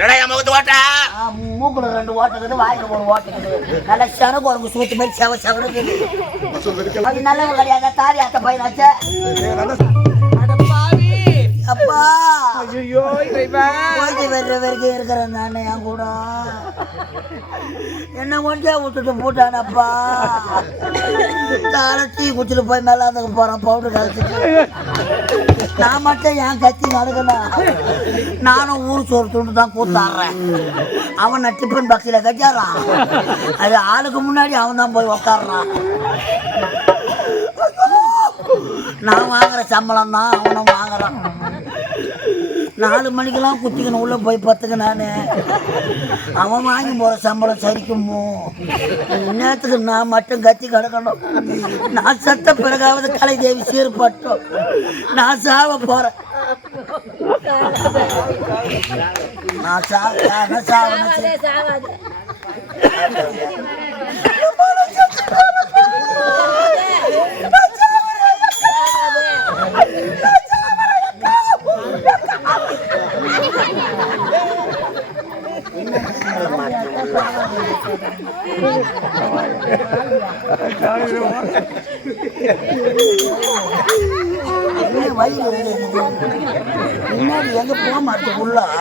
என்னடா முகத்து ஓட்டா? மூக்குல 2 ஓட்டுக்குது, வாயில 1 ஓட்டுக்குது. நல்ல சனக்கு ஒரு சூத்து மாதிரி செவடுக்குது. அது நல்லவங்க கிடையாது. தாரி அத்தை பையனாச்சே. அப்பா ஐயோ இறைவா, போயிட்டு வரைக்கும் இருக்கிறேன் நான். என் கூட என்ன கொஞ்சம் விட்டுட்டு போட்டானப்பா. தார டீ குடிச்சிட்டு போய் மேலே அதுக்கு போகிறேன் பவுடர் கழிச்சிட்டு. நான் மட்டும் என் கத்தி நடக்கணும். நானும் ஊர் சோறு துண்டு தான் கூத்தாடுறேன். அவன் நான் டிஃபன் பாக்ஸில் கட்டிடுறான். அது ஆளுக்கு முன்னாடி அவன் தான் போய் உக்காடுறான். நான் வாங்குற சம்பளம் தான் அவனும் வாங்குறான். 4 மணிக்கெல்லாம் குத்திக்கணும் உள்ள போய் பத்துக்கு. நான் அவன் வாங்கி போற சம்பளம் சரிக்குமோ? நேரத்துக்கு நான் மட்டும் கத்தி கிடக்கணும். நான் செத்த பிறகாவது கலை தேவி சீர்பட்டோம். நான் சாவ போறேன். நான் வயிறு எங்க போக மாட்டேங்குள்ள.